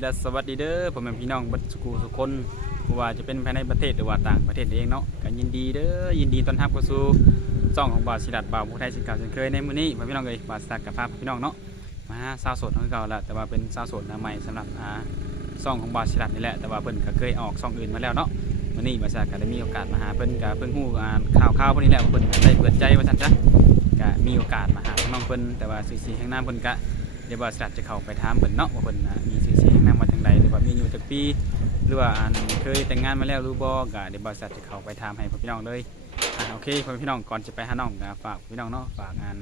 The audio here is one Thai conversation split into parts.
และสวัสดีเด้อผมเป็นพี่น้องบัดสกูทุคนว่าจะเป็นภายในประเทศหรือว่าต่างประเทศเองเนาะก็ยินดีเด้อยินดีต้อนรับเข้าสู่ช่องของบาวศิลัดบ่าวผู้ไทยสินเก่าเช่นเคยในมื้อนี้พี่น้องเอ้ยบาวศิลัดกับพาพพี่น้องเนาะมาหาสาวสดของเก่าล้วแต่ว่าเป็นสาวสดหน้าใหม่สำหรับอ่าช่องของบาวศิลัดนี่แหละแต่ว่าเพิ่นก็เคยออกช่องอื่นมาแล้วเนาะมื้อนี้บาวศิลัดก็ได้มีโอกาสมาหาเพิ่นก็เพิ่งฮู้อ่านข่าวๆพวกนี้แหละเพิ่นได้เปิดใจว่าซั่นจ้ะก็มีโอกาสมาหาน้องเพิ่นแต่ว่าสื่อสีข้างหน้าเพิ่นก็เดี๋ยวบริษัทจะเข้าไปถามเพิ่นเนาะว่าเพิ่นมีชื่อ ดหรือว่ามีอยู่จักปีหรือว่าอันเคยแต่งงานมาแล้วหรือบ่ก็เดี๋ยวบริษัทจะเข้าไปถามให้พ่อพี่น้องเลยอ่าโอเคพ่อพี่น้องก่อนจะไปหาน้องก็ฝากพี่น้องเนาะฝากงาน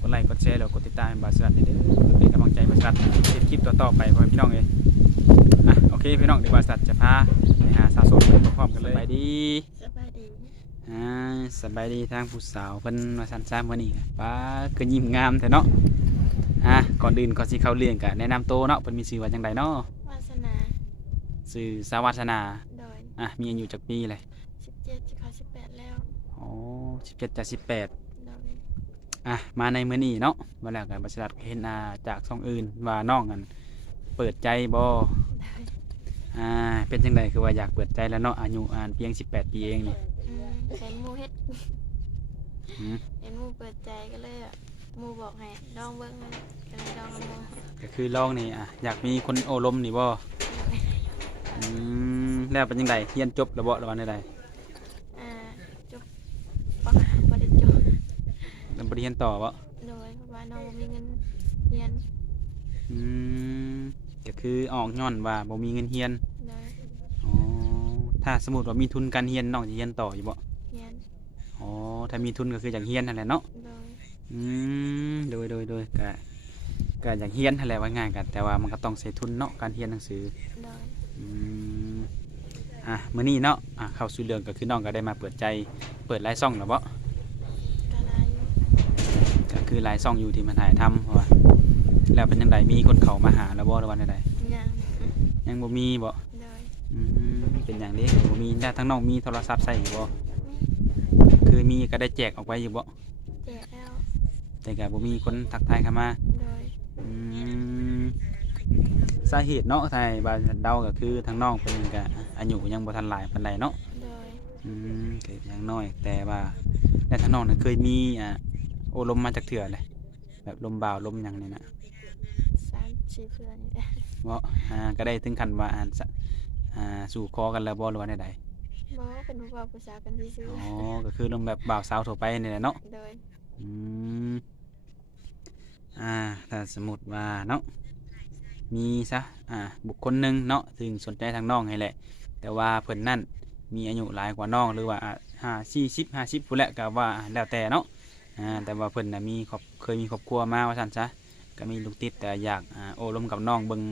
กดไลค์กดแชร์แล้วกดติดตามให้บริษัทเด้อเพื่อเป็นกำลังใจบริษัทเฮ็ดคลิปต่อๆไปพ่อพี่น้องเอ้ยอะโอเคพี่น้องเดี๋ยวบริษัทจะพาไปหาสาวโสดพร้อมๆกันเลยสบายดีสบายดีอ่าสบายดีทางผู้สาวเพิ่นมาสั่นซ่ามื้อนี้ป้าคือยิ้มงามแท้เนาะอะก่อนอื่นก่อนสิเข้าเรื่องก็แนะนำตัวเนาะเพิ่นมีชื่อว่าจังไดเนาะวาสนา ชื่อสวัสนา โดยอะ มีอายุจักปีเลย17จะเข้า18แล้ว อ๋อ17จาก18โดยอะ มาในมื้อนี้เนาะมาแล้วก็บริษัทเห็นอ่าจากช่องอื่นว่าน้องกันเปิดใจบ่โดยอ่า เป็นจังไดคือว่าอยากเปิดใจแล้วเนาะอายุอ่านเพียง18ปีเองนี่อืมเห็นหมูเฮ็ดอืมเห็นหมูเปิดใจก็เลยอะหมูบอกให้ลองเบิ่งมันก็เลยลองกับหมูก็คือลองนี่อะอยากมีคนโอ้ลมนี่บ่โดย อืมแล้วเป็นจังไดเรียนจบแล้วบ่หรือว่าใดอ่าจบปหาบ่ได้จบๆแล้วบ่ได้เรียนต่อบ่โดยเพราะว่าน้องบ่มีเงินเรียนอืมก็คือออกย้อนว่าบ่มีเงินเรียนโดยอ๋อถ้าสมมุติว่ามีทุนการเรียนน้องจะเรียนต่ออยู่บ่เรียนอ๋อถ้ามีทุนก็คืออยากเรียนนั่นแหละเนาะ โดยอืมโดยโดยโดยก็ก็อยากเรียนนั่นแหละว่าง่ายกันแต่ว่ามันก็ต้องใช้ทุนเนาะการเรียนหนังสือโดยอืม อะมื้อนี้เนาะอะเข้าสู่เรื่องก็คือน้องก็ได้มาเปิดใจเปิดไลฟ์ซ่องแล้วบ่ก็ได้อยู่ก็คือไลฟ์ซ่องอยู่ที่มาถ่ายทำเพราะว่าแล้วเป็นจังไดมีคนเข้ามาหาแล้วบ่หรือว่าใดยังๆยังบ่มีบ่โดยอืมเป็นอย่างนี้บ่มีแต่ทั้งน้องมีโทรศัพท์ใช้อยู่บ่คือมีก็ได้แจกออกไปอยู่บ่แจกแล้วแต่ก็บ่มีคนทักทายเข้ามาโดยอืมสาเหตุเนาะทายบาเดาก็คือทั้งน้องเป็นก็ อายุยังบ่ทันหลายปานใดเนาะโดยอืมเกิดยังน้อย แต่ว่าแต่ทั้งน้องน่ะเคยมีอ่าโอลมมาจากเถื่อเลยแบบลมบ่าวลมหยังนี่นะสามสี่เพื่อนนี่แหละเพราะอ่าก็ได้ถึงขั้นว่าอ่านสะอ่าสู่คอกันแล้วบ่หรือว่าใดบอกว่าเป็นผู้บ่าวผู้สาวกันที่ซื้อๆอ๋อก็คือลมแบบบ่าวสาวทั่วไปนี่แหละเนาะ โดยอืม อ่า ถ้าสมมติว่าเนาะ มีซะ อ่า บุคคลหนึ่งเนาะ ถึงสนใจทางน้องให้แหละ แต่ว่าเพิ่นนั่นมีอายุหลายกว่าน้องหรือว่าห้าสี่สิบห้าสิบผู้นแหละก็ว่าแล้วแต่เนาะอ่าแต่ว่าเพิ่นน่ะมีครอบเคยมีครอบครัวมาว่าซั่นซะก็มีลูกติดแต่อยากอ่าโอ้ล้มกับน้องเบิ่ง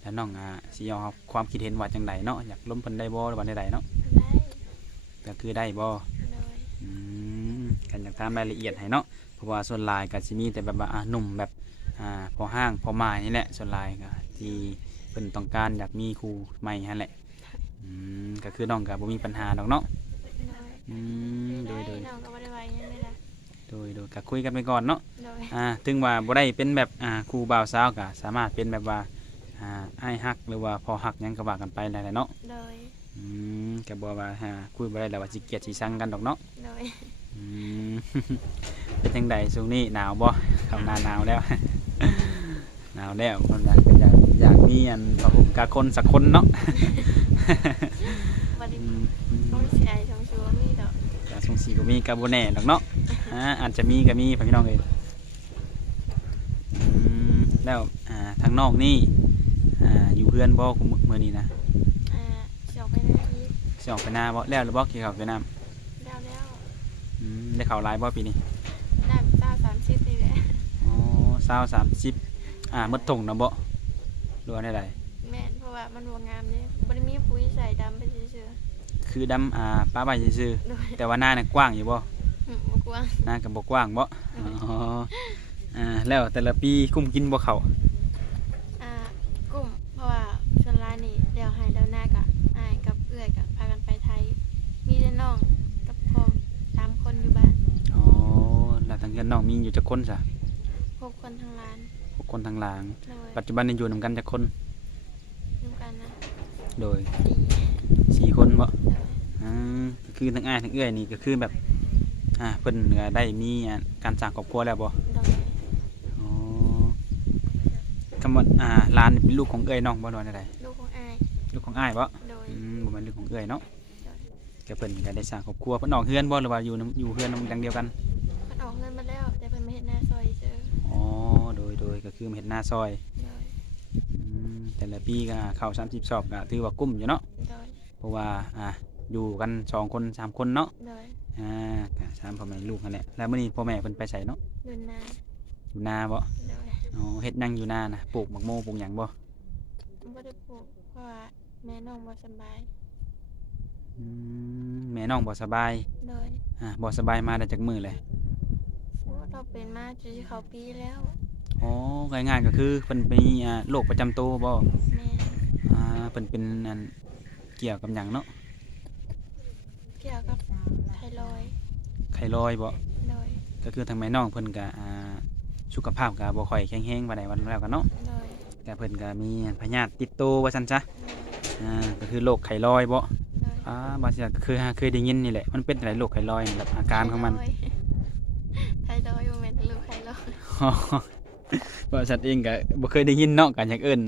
แล้วน้องอ่าสิยอมความคิดเห็นว่าจังไดเนาะอยากล้มเพิ่นได้บ่หรือว่าใดๆเนาะก็คือได้บ่โดยอืมกันอยากตามรายละเอียดให้เนาะเพราะว่าส่วนหลายก็สิมีแต่แบบว่าอะหนุ่มแบบอ่าพอห้างพอหมายนี่แหละส่วนหลายก็ที่เพิ่นต้องการอยากมีครูใหม่หั่นแหละ อืมก็คือน้องก็บ่มีปัญหาดอกเนาะโดยอืมโดยโดยน้องก็บ่ได้ไว้ยังเลยล่ะโดยโดยก็คุยกันไปก่อนเนาะโดยอ่าถึงว่าบ่ได้เป็นแบบอ่าครูบ่าวสาวก็สามารถเป็นแบบว่าอ่าอ้ายฮักหรือว่าพอฮักหยังก็ว่ากันไปได้แหละเนาะโดยอืมก็บ่ว่าหาคุยบ่ได้แล้วว่าสิเกลียดสิชังกันดอกเนาะโดยอืม เป็นจังใดช่วงนี้หนาวบ่เข้าหน้าหนาวแล้ว หนาวแล้วคนอยาก อยากอยากมีอันประหุมกาคนสักคนเนาะบ่ได้อืมต้องสิไอ้ชมชัวมีดอกกาสงสีก็มีกาโบแน่ดอกเนาะอ่าอาจจะมีก็มีพี่น้องเอ้ยอืมแล้วอ่าทางนอกนี่อ่าอยู่เพื่อนบ่คุมมื้อนี้นะอ่าสิออกไปหน้าอีกสิออกไปหน้าบ่แล้วหรือบ่เกี่ยวกับเวียดนามแล้วแล้วอืมได้เข้าหลายบ่ปีนี้น้ำตา30นี่แหละอ๋อ20 30อ่าหมดถงนะบ่ หรือว่าได้ใดแม่นเพราะว่ามันบ่งามเด้บ่ได้มีปุ๋ยใส่ดำไปซื่อคือดำอ่าป้าใบซื่อๆโดยๆแต่ว่าหน้าน่ะกว้างอยู่บ่อืมบ่กว้างหน้ากับบกว้างบ่อ๋ออ่าแล้วแต่ละปีคุ้มกินบ่เขาอ่ากลุ่มเพราะว่าส่วนหลายนี่เดี๋ยวให้แล้วหน้าก็อ้ายกับเอื้อยก็พากันไปไทย มีแต่น้องกับพ่อสามคนอยู่บ้านอ๋อแล้วทางเงินน้องมีอยู่จักคนซะหก คนทางร้านหกคนทางหลาง โดยปัจจุบันนี่อยู่นํกันจักคนโดยดีสี่คนบ่โดยอืมก็คือทั้งอ้ายทั้งเอื้อยนี่ก็คือแบบอ่าเพิ่นก็ได้มีอ่าการสร้างครอบครัวแล้วบ่ โดยอ๋อคำว่าอ่าหลานนี่เป็นลูกของเอื้อยน้องบ่นอนได้ลูกของอายลูกของอ้ายบ่โดยอืมบ่แม่นลูกของเอื้อยเนาะโดยก็เพิ่นก็ได้สร้างครอบครัวเพิ่นออกเฮือนบ่หรือว่าอยู่นำอยู่เฮือนนำดังเดียวกันเพิ่นออกเงินมาแล้วแต่เพิ่นมาเฮ็ดหน้าซอยเจอ อ๋อโดยโดย ก็คือมาเฮ็ดหน้าซอยโดยอืมแต่ละปีก็เข้า30สอบก็ถือว่ากุ้มอยู่เนาะโดยเพราะว่าอ่าอยู่กันสองคนสามคนเนาะโดยอ่าก็สามพ่อแม่ลูกนั่นแหละแล้วมื้อนี้พ่อแม่เพิ่นไปไสเนาะดุนนาอยู่นาบ่โดยอ๋อเฮ็ดหยังอยู่นานะปลูกหมักโมปลูกหยังบ่บ่ได้ปลูกเพราะว่าแม่น้องบ่สำบายอืมแม่น้องบ่สบายโดยอ่าบ่สบายมาได้จักมื้อเลยโอ้เราเป็นมาจนสิเข้าปีแล้ว อ๋อง่ายๆก็คือเพิ่นมีอ่าโรคประจำตัวบ่แม่อ่าเพิ่นเป็นอันเกี่ยวกับหยังเนาะเกี่ยวกับไทรอยด์ไข้ลอยด์บ่โดยก็คือทางแม่น้องเพิ่นก็อ่าสุขภาพก็บ่ค่อยแข็งแรงปานใดวันแล้วกันเนาะโดยก็เพิ่นก็มีพยาธิติดตัวว่าซั่นซะอ่าก็คือโรคไข้ลอยด์บ่โดยอ่าบางทีก็คือเคยได้ยินนี่แหละมันเป็นอะไรโรคไข้ลอยด์นี่แบบอาการของมัน ไทรอยด์บ่แม่นลูกไทรอยด์ บริษัทเองก็บ่เคยได้ยินเนาะกันอยากเอิ้น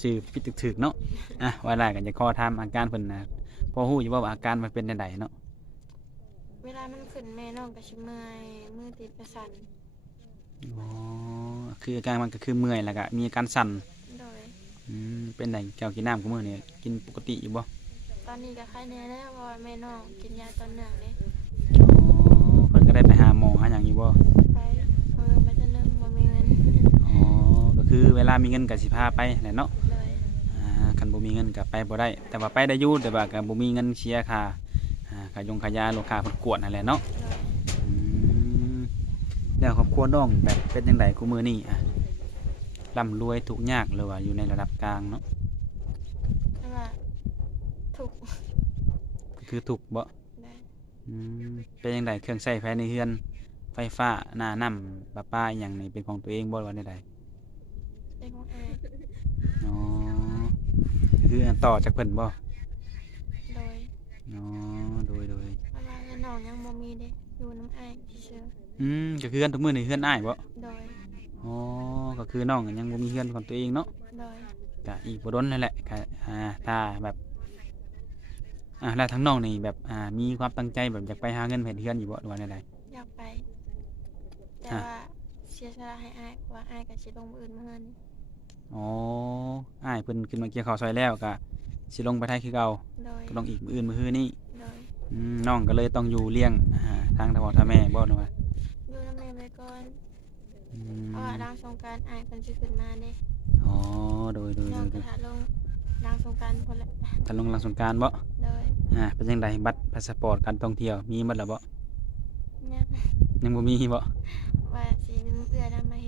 ชื่อผิดถึกๆเนาะอะว่าได้ก็จะขอถามอาการเพิ่นนะพอฮู้อยู่บ่ว่าอาการมันเป็นจังไดเนาะเวลามันขึ้นแม่น้องก็สิเมื่อยมือติดประสันอ๋อคืออาการมันก็คือเมื่อยแล้วก็มีอาการสั่นโดยอืมเป็นไดเจ้ากินน้ำกูมื้อนี่กินปกติอยู่บ่ตอนนี้ก็ไข้แน่แล้วเพราะว่าแม่น้องกินยาตอนเนื่องเด้อ๋อเพิ่นก็ได้ไปหาหมอหาหยังอยู่บ่ไปเอาเงินไปเทื่อนึงบ่มีเงินอ๋อก็คือ เวลามีเงินก็สิพาไปแหละเนาะโดยอ่าคันบ่มีเงินก็ไปบ่ได้ แต่ว่าไปได้อยู่แต่ว่าก็บ่มีเงินเสียค่าอ่าค่ายงค่ายาลูกค้าเพิ่นกวดนั่นแหละเนาะโดยอืมแล้วครอบครัวน้องแบบเป็นจังไดกูมือนี่อะร่ำรวยทุกข์ยากหรือว่าอยู่ในระดับกลางเนาะแต่ว่าถูกคือถูกข์บ่ โดยอืมเป็นจังไดเครื่องใช้ภายในเฮือน ไฟฟ้าหน้าน้ำประปาอหย่างนี้เป็นของตัวเองบ่หรือว่าใด ได้ของอายอ๋อคืออันต่อจากเพิ่นบ่โดยอ๋อโดยโดยเพราะว่าเงินน้องยังบ่มีเด้อยู่น้ำอายซื่ออืมก็คืออันทุกมื้อนี่เฮือนอ้ายบ่ๆโดยอ๋อก็คือน้องยังบ่มีเฮือนของตัวเองเนาะ โดยก็อีกบ่ดนนั่นแหละก็อ่าถ้าแบบอ่าแล้วทั้งน้องนี่แบบอ่ามีความตั้งใจแบบอยากไปหาเงินเฮ็ดเฮือนอยู่บ่หรือว่าใดอยากไป แต่อะ ว่าเสียสละให้อายเพราะว่าอายก็สิลงมืออื่นมื้อน อ๋ออ้ายเพิ่นขึ้นมาเกี่ยวข้าวซอยแล้วก็สิลงไปไทยคือเก่าโดยก็ลงอีกมื้ออื่นมื้อฮื้อนี้โดยอืมน้องก็เลยต้องอยู่เลี้ยงอ่าทางทางพ่อทางแม่บ่เนาะว่าอยู่น้ำแม่ไปก่อนอืเพราะว่ามดังสงกรารอายเพิ่นสิขึ้นมาเด้อ๋อโดยโดยน้โดองยโดก็ยถ้าลงดังสงกรารพุ่นแหละถ้าลงหลังสงกรานต์บ่โดยอ่าเป็นจังไดบัตรพาสปอร์ตการท่องเที่ยวมีหมดแล้วบ่เนี่ยยังบ่มีบ่ว่าสินำเอื้อนํมาเฮ็ดถ้า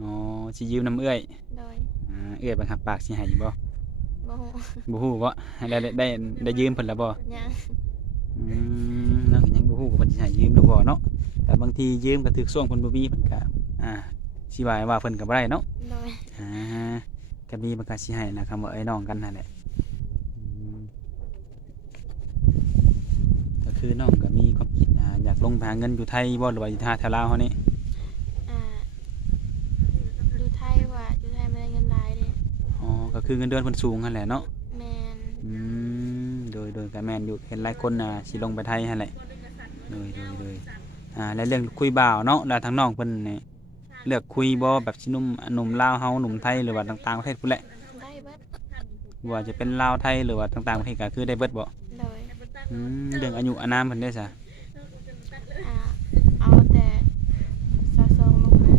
อ๋อสิยืมน้ำเอื้อยโดยอ่าเอื้อยบังคับปากสิให้บ่บ่ฮู้บ่ฮู้บ่ได้ได้ได้ได้ยืมเพิ่นแล้วบ่ยังอืมแล้วก็ยังบ่ฮู้ว่าเพิ่นสิให้ยืมหรือบ่เนาะแต่บางทียืมก็ถึกช่วงเพิ่นบ่มีเพิ่นก็อ่าสิว่าให้ว่าเพิ่นก็บ่ได้เนาะโดยอ่าก็มีมันก็สิให้นะคำว่าไอ้น้องกันนั่นแหละอืมก็คือน้องก็มีความคิดอ่าอยากลงไปหาเงินอยู่ไทยบ่หรือว่าอยู่ท่าแถวลาวเฮานี่ อ่าอยู่ไทยว่าอยู่ไทยไม่ได้เงินหลายเด้ อ๋อก็ คือเงินเดือนเพิ่นสูงนั่นแหละเนาะแม่นอืมโดยโดยก็แม่นอยู่เห็นหลายคนน่ะสิลงไปไทยหั่นแหละโดยโดยโดยอ่าแล้วเรื่องคุยบ่าวเนาะแล้วทางน้องเพิ่นนี่เลือกคุยบ่แบบสิหนุ่มหนุ่มลาวเฮาหนุ่มไทยหรือว่าต่างๆประเทศพุ่นแหละได้เบิดว่าจะเป็นลาวไทยหรือว่าต่างๆประเทศก็คือได้เบิดบ่โดยอืมเรื่องอายุอานามเพิ่นได้ซะอ่าเอาแต่ซาซองลงมา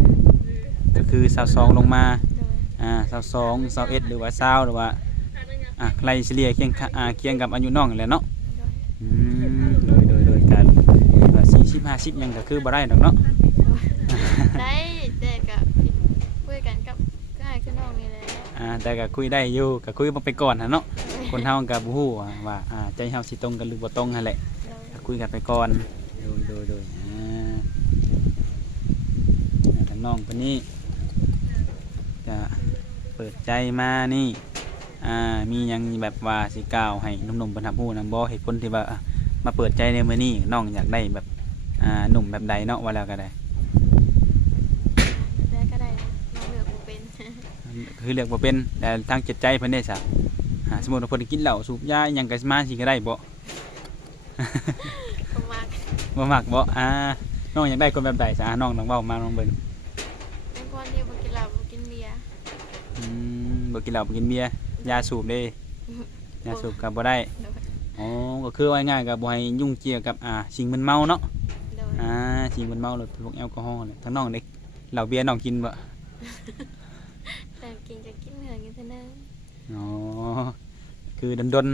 ก็คือ22ลงมา โดยอ่า22 21หรือว่า20หรือว่าอะใครเฉลี่ยเคียงข้าอ่าเคียงกับอายุน้องนั่นแหละเนาะโดยอืมโดยโดยโดยกันว่า40 50หยังก็คือบ่ได้ดอกเนาะได้แต่ก็คุยกันกับก็ให้ขึ้นน้องนี่แหละอ่าแต่ก็คุยได้อยู่ก็คุยมาไปก่อนนะเนาะคนเฮาก็บ่ฮู้ว่าว่าอ่าใจเฮาสิตรงกันหรือบ่ตรงนั่นแหละโดยก็คุยกันไปก่อนโดยโดยโดยอ่าทางน้องคนนี้จะ เปิดใจมานี่อ่ามีหยังแบบว่าสิกล่าวให้หนุ่มๆเพิ่นรับรู้นํบ่เหตุผลที่ว่าอะมาเปิดใจในมื้อนี้น้องอยากได้แบบอ่าหนุ่มแบบใดเนาะว่าแล้วก็ได้ ได้ก็ได้น้องเลือกบ่เป็น คือเลือกบ่เป็นแต่ทางจิตใจเพิ่นได้ซะอ่าสมมุติว่าเพิ่นกินเหล้าสูบยาอิหยังก็มาสิก็ได้บ่ บ่มักบ่มักบ่อ่าน้องอยากได้คนแบบใดซะอ่าน้องลองเว้ามาลองเบิ่ง เป็นคนที่บ่กินเหล้าบ่กินเบียร์ อืม บ่กินเหล้าบ่กินเบียร์ยาสูบเด้ยาสูบก็บ่ได้โดยอ๋อก็คือว่าง่ายๆก็บ่ให้ยุ่งเกี่ยวกับอ่าสิ่งมึนเมาเนาะโดยอ่าสิ่งมึนเมาหรือพวกแอลกอฮอล์เนี่ยทั้งน้องเด็กเหล้าเบียร์น้องกินบ่แต่กินก็กินเหนือกินเท่านั้นอ๋อคือดน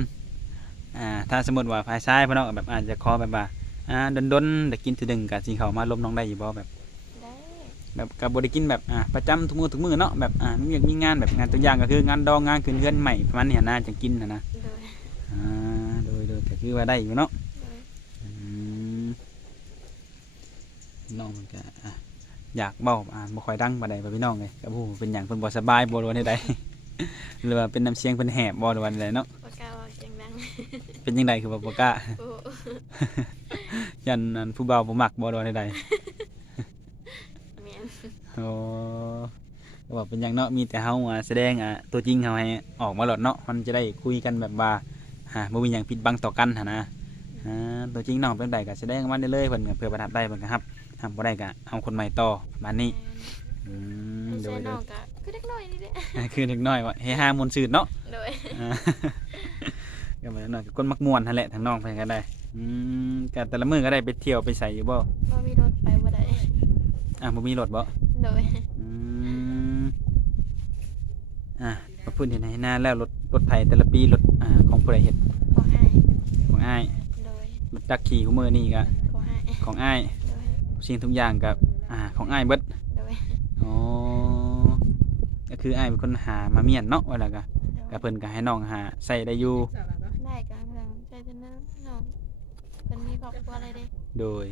ๆอ่าถ้าสมมุติว่าฝ่ายชายเพิ่นเนาะแบบอาจจะขอแบบว่าอ่าดนๆแต่กินทีหนึงก็สิเข้ามาลมน้องได้อยู่บ่แบบได้ แบบกับบริกินแบบอ่าประจำทุกมือทุกมือเนาะแบบอ่ามีเวียกมีงานแบบงานตัวอย่างก็คืองานดองงานคืนเฮือนใหม่ประมาณนี้นะจังกินนะนะโดยอ่าโดยโดยก็คือว่าได้อยู่เนาะโดยอืมน้องมันก็อะอยากเบ้าอ่าบ่ค่อยดังปานใดบ่พี่น้องเลยกับผู้เป็นหยังเพิ่นบ่สบายบ่รู้ว่าใดหรือว่าเป็นน้ำเสียงเพิ่นแหบบ่หรือว่าใดเนาะบ่กล้าออกเสียงดังเป็นจังไดคือว่าบ่กล้าโอ้ยันอันผู้บ่าวบ่มักบ่หรือว่าใดแม่น โอ้ก็บอกเป็นหยังเนาะมีแต่เฮาอะแสดงอะตัวจริงเฮาให้ออกมาหลดเนาะมันจะได้คุยกันแบบว่าฮะบ่มีหยังปิดบังต่อกันหั่นนะอ่าตัวจริงน้องเป็นใดก็แสดงออกมาได้เลยเพิ่นก็เพื่อประทับได้เพิ่นก็ครับทำบ่ได้ก็เอาคนใหม่ต่อประมาณนี้อืมแม่นโดใช่ยโดน้อยงก็คือเด็กน้อยนี่แหละคือเด็กน้อยว่าเฮฮามวนซื่นเนาะโดยอ่าก็เหมือนน้อยก็คนมักม่วนนั่นแหละทางน้องเพิ่นก็ได้อืมก็แต่ละมื้อก็ได้ไปเที่ยวไปใส่อยู่บ่บ่มีรถไปบ่ได้อะบ่มีรถบ่ โดยอืมอะมาพูดเห็นให้หน้าแล้วรถรถไถแต่ละปีรถอ่าของผู้ใดเฮ็ดของอ้ายของอ้ายโดยรถจักรขี่ของมือนี่ก็ของอ้ายของอ้ายโดยสิ่งทุกอย่างกับอ่าของอ้ายเบิดโดยอ๋อก็คืออ้ายเป็นคนหามาเมียนเนาะว่าแล้วก็โดยก็เพิ่นก็ให้น้องหาใส่ได้อยู่ได้กลางเมืองใช่เท่านั้นน้องเพิ่นมีครอบครัวอะไรเด้โดย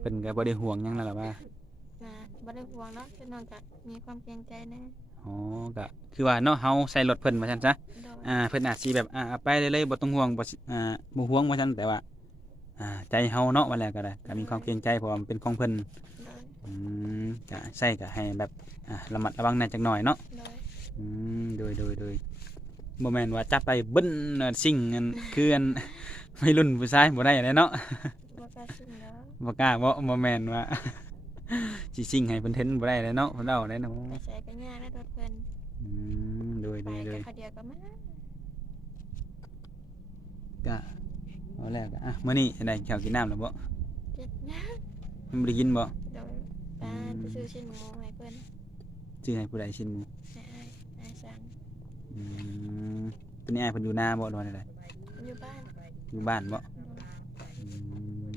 เพิ่นก็บ่ได้ห่วงหยังแล้วล่ะว่านะ บ่ได้ห่วงเนาะแต่น้องก็มีความเกรงใจแน่อ๋อก็คือว่าเนาะเฮาใส่รถเพิ่นว่าซั่นซะโดยอ่าเพิ่นอาจสิแบบอ่าเอาไปได้เลยบ่ต้องห่วงบ่สิอ่าบ่ห่วงว่าซั่นแต่ว่าอ่าใจเฮาเนาะว่าแล้วก็ได้ก็มีความเกรงใจเพราะว่ามันเป็นของเพิ่นโดยอืมก็ใส่ก็ให้แบบอ่าระมัดระวังหน่อยจักหน่อยเนาะโดยอืมโดยโดยโดยบ่แม่นว่าจับไปเบิ้นน่ะสิ่งอันคืออันไม่รุ่นผู้ชายบ่ได้แหละเนาะ บ่กล้าชิมแล้วบ่กล้าบ่บ่แม่นว่า สิสิ่งให้เพิ่นเห็นบ่ได้เลยเนาะเพิ่นเอาได้เนาะไปใช้ก็ยากแล้วรถเพิ่นอืมโดยไปโดยโดก็ยเขาเดียวก็มาก็เอาแล้วก็อะมื้อนี้ได้ข้าวกินน้ำแล้วบ่เจ็ดนะมันบ่ได้กินบ่โดยตาจะซื้อชิ้นหมูให้เพิ่นชื่อให้ผู้ใดชิ้นหมูให้อ้ายอ้ายสั่งอืมเป็นอ้ายเพิ่นอยู่นาบ่ดอนใดอยู่บ้านอยู่บ้านบ่อืม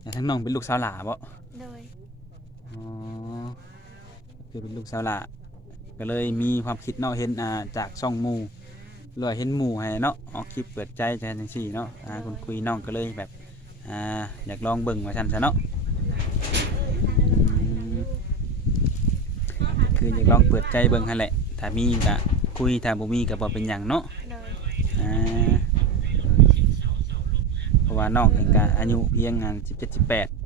แล้วทั้งน้องเป็นลูกสาวหลาบ่ โดยอ๋อคือเป็นลูกสาวหละก็เลยมีความคิดเนาะเห็นอ่าจากช่องหมู่หรือว่าเห็นหมู่ให้เนาะออกคลิปเปิดใจใจจังซี่เนาะอ่าคนคุยน้องก็เลยแบบอ่าอยากลองเบิ่งว่าซั่นซะเนาะอืมคืออยากลองเปิดใจเบิ่งหั่นแหละถ้ามีก็คุยถ้าบ่มีก็บ่เป็นหยังเนาะ โดยอ่าเพราะว่าน้องเองก็อายุเพียง17 18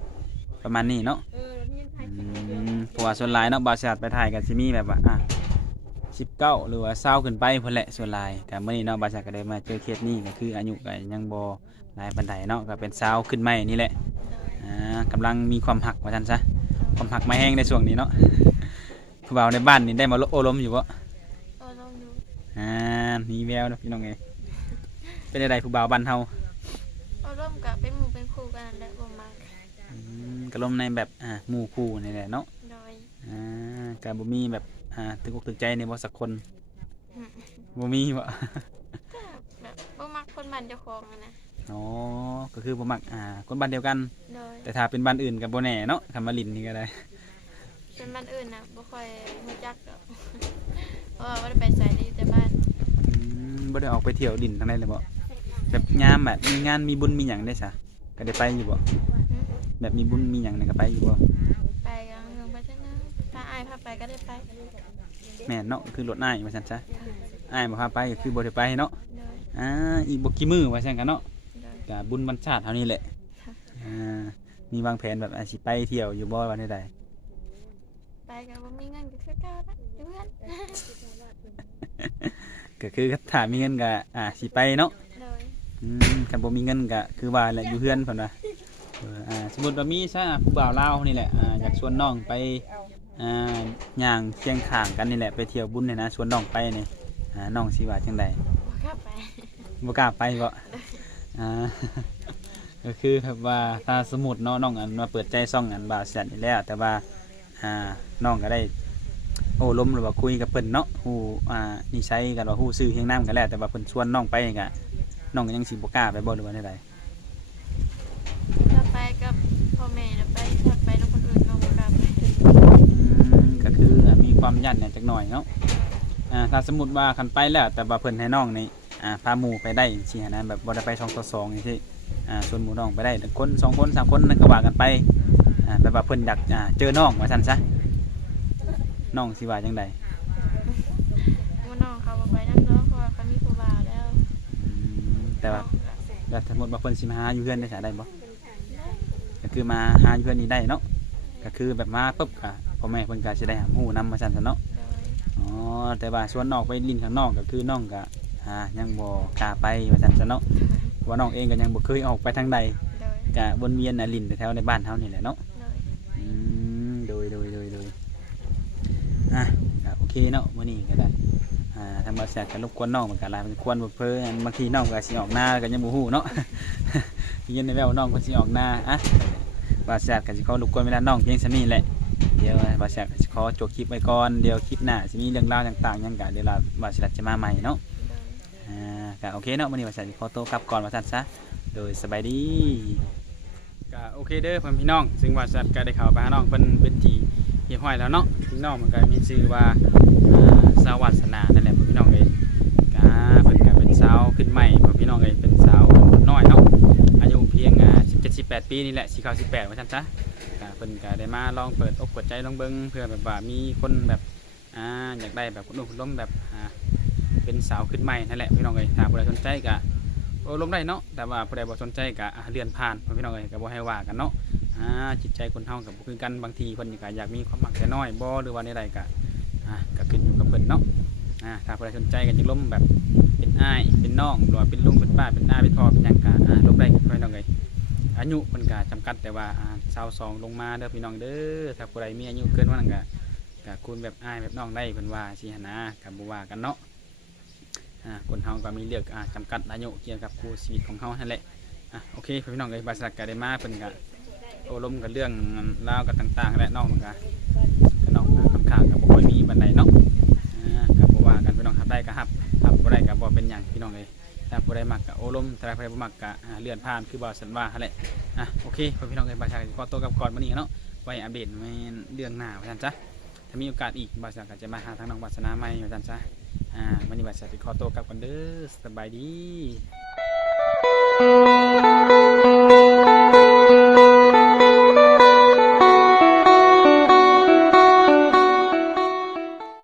ประมาณนี้เนาะเออแล้วนี่ยังถ่ายอืมเพราะว่าส่วนหลายเนาะบาสาทไปถ่ายกันสิมีแบบว่าอะสิบเก้าหรือว่าเศร้าขึ้นไปพุ่นแหละส่วนหลายแต่เมื่อนี้เนาะบาสาทก็ได้มาเจอเคสนี้ก็คืออายุก็ยังบ่หลายปานใดเนาะก็เป็นเศร้าขึ้นใหม่นี่แหละโดยอ่ากำลังมีความหักว่าซั่นซะความหักไม่แห้งในช่วงนี้เนาะผู้บ่าวในบ้านนี่ได้มาโอลมอยู่บ่โอ้ลองดูอ่ามีแววเนาะพี่น้องเอ้ยเป็นไดผู้บ่าวบ้านเฮา โอ้ร่วมกับเป็นหมู่เป็นครูกันนั่นแหละบ่มัก อืม ก็ลมในแบบอ่าหมู่คู่นี่แหละเนาะโดยอ่าก็บ่มีแบบอ่าถึกอกถึกใจในบ่สักคนอืมบ่มีบ่ ก็แบบบ่มักคนบ้านเจ้าของอะนะอ๋อก็คือบ่มักอ่าคนบ้านเดียวกัน โดยแต่ถ้าเป็นบ้านอื่นกับบ่แน่เนาะคำมาลินนี่ก็ได้ เป็นบ้านอื่นน่ะบ่ค่อยรู้จักหรอกเพราะว่าบ่ได้ไปไสได้อยู่แต่บ้านอืมบ่ได้ออกไปเที่ยวดินทางใดเลยบ่แบบยามแบบมีงานมีบุญมีหยังได้ซะก็ได้ไปอยู่บ่อืม แบบมีบุญมีหยังนี่ก็ไปอยู่บ่ไปกลางเมืองไปเท่านั้นถ้าอายพาไปก็ได้ไปอแม่นเนาะคือรถอ้ายว่าซั่นซะอ้ายบ่พาไปก็คือบ่ได้ไปเนาะโดยอ่าอีกบ่กี่มื้อว่าซั่นกันเนาะโดยก็บุญบรรชาติเท่านี้แหละค่ะอ่ามีวางแผนแบบอาสิไปเที่ยวอยู่บ่วันใดไปกับบ่มีเงินก็คือเก่าละอยู่เพื่อนๆก็คือถ้ามีเงินก็อ่าสิไปเนาะโดย อืมคันบ่มีเงินก็คือว่าแหละอยู่เฮือนเพิ่นว่า เอออ่าสมมุติว่ามีซะผู้บ่าวลาวนี่แหละอ่าอยากชวนน้องไปอ่าย่างเคียงข้างกันนี่แหละไปเที่ยวบุญนี่นะชวนน้องไปนี่อ่าน้องสิว่าจังไดบ่กล้าไปบ่กล้าไปบ่อ่า ก็คือแบบว่าถ้าสมมุติเนาะน้องอันมาเปิดใจซ่องอันบ่าวแสนนี่แล้ว แต่ว่าอ่าน้องก็ได้โอ้ล้มหรือว่าคุยกับเพิ่นเนาะฮู้อ่านิสัยกันว่าฮู้ชื่อเฮียงน้ำกันแล้วแต่ว่าเพิ่นชวนน้องไปก็น้องก็ยังสิบ่กล้าไปบ่หรือว่าใด ถ้าไปกับพ่อแม่แล้วไปถ้าไปกับคนอื่นน้องบ่กล้าไป ๆอืมก็ คืออ่ามีความยันเนี่ยจักหน่อยเนาะอ่าถ้าสมมุติว่าคันไปแล้วแต่ว่าเพิ่นให้น้องนี่อ่าพาหมู่ไปได้จังซี่หั้นนะแบบบ่ได้ไปสองต่อสองจังซี่อ่าชวนหมู่น้องไปได้แต่คนสองคนสามคนนั่นก็ว่ากันไปอ่าแบบว่าเพิ่นอยากอ่าเจอน้องว่าซั่นซะน้องสิว่าจังไดหมู่น้องเขาบ่ไปนำเนาะเพราะว่าเขามีผู้บ่าวแล้วอืมแต่ว่าน้องก็แล้วสมมุติว่าเพิ่นสิมาหาอยู่เฮือนได้ซะได้บ่ก็คือมาหาเพื่อนนี้ได้เนาะก็คือแบบมาปุ๊บก็ พ่อแม่เพิ่นก็สิได้หาหูนำมาสั่นซะเนาะโดยอ๋อแต่ว่าส่วนนอกไปลินข้างนอกก็คือน้องก็อ่ายังบ่กล้าไปว่าซั่นซะเนาะเพราะว่าน้องเองก็ยังบ่เคยออกไปทางใดโดยก็วนเวียนน่ะลินแถวๆในบ้านเฮานี่แหละเนาะโดยอืมโดยโดยโดยโดยอะก็โอเคเนาะมื้อนี้ก็ได้อ่าทางบริษัทก็รบกวนน้องเหมือนกันหลายมันควรบ่เพ้ออันบางทีน้องก็สิออกหน้าก็ยังบ่ฮู้เนาะ ยินในแววน้องเพิ่นสิออกหน้าอะบริษัทก็สิขอรบกวนเวลาน้องเพียงซะนี้แหละเดี๋ยวบริษักขอจบคลิปไว้ก่อนเดี๋ยวคลิปหน้าสิมีเรื่องราวต่างๆยังก็เดี๋ยวเราบริษัทจะมาใหม่เนาะอ่าก็โอเคเนาะมื้อนี้บริษัทสิขอตัวกลับก่อนว่าซั่นซะโดยสบายดีก็โอเคเด้อพ่อพี่น้อง ซึ่งบริษัทก็ได้ข้าวไปหาน้องเพิ่นเป็นทีเรียบร้อยแล้วเนาะพี่น้องมันก็มีชื่อว่าอ่าสวัสนานั่นแหละพ่อพี่น้องเอ้ยก็เพิ่นก็เป็นสาวขึ้นใหม่พ่อพี่น้องเอ้ยเป็นสาวน้อยเนาะอายุเพียงอ่า17 18ปีนี่แหละสิเข้า18ว่าซั่นซะ เพิ่นก็ได้มาลองเปิดอกเปิดใจลองเบิ่งเพื่อแบบว่ามีคนแบบอ่าอยากได้แบบคนอุ้มคนล้มแบบอ่าเป็นสาวขึ้นใหม่นั่นแหละพี่น้องเอ้ยถ้าผู้ใดสนใจก็โอ้ลมได้เนาะแต่ว่าผู้ใดบ่สนใจก็เลื่อนผ่านพี่น้องเอ้ยก็บ่ให้ว่ากันเนาะอ่าจิตใจคนเฮาก็บ่คือกันบางทีเพิ่นก็อยากมีความมักแต่น้อยบ่หรือว่าในใดก็อะก็ขึ้นอยู่กับเพิ่นเนาะอ่าถ้าผู้ใดสนใจก็จะล้มแบบเป็นอ้ายเป็นน้องหรือว่าเป็นลุงเป็นป้าเป็นน้าเป็นพ่อเป็นยังก็อ่าลมได้พี่น้องเอ้ยอายุเพิ่นก็จำกัดแต่ว่าอ่า 22ลงมาเด้อพี่น้องเด้อถ้าผู้ใดมีอายุเกินว่านั้นก็ก็คูณแบบอ้ายแบบน้องได้เพิ่นว่าสิหนะก็บ่ว่ากันเนาะอ่าคนเฮาก็มีเลือกอ่าจำกัดอายุเกี่ยวกับคู่ชีวิตของเฮานั่นแหละอะโอเคพี่น้องเอ้ยบริษัทก็ได้มาเพิ่นก็โอ้ลมกับเรื่องราวกับต่างๆและน้องมันก็ก็น้องค่อนข้างก็บ่ค่อยมีบันไดเนาะอ่าก็บ่ว่ากันพี่น้องรับได้ก็รับรับบ่ได้ก็บ่เป็นหยังพี่น้องเอ้ย ถ้าผู้ใดมักกะโอลมถ้าผู้ใดบ่มักกะเลื่อนผ่านคือบ่สันว่าหั่นแหละอะโอเคพี่น้องเอ้ยบริษัทก็ขอตัวกลับก่อนมื้อนี้เนาะไว้อัปเดตในเรื่องหน้าว่าซั่นจ้ะถ้ามีโอกาสอีกบริษัทก็จะมาหาทางน้องวาสนาใหม่ว่าซั่นจ้ะอ่ามานนี้บัตรสติขอตัวกลับกันเด้อสบายดี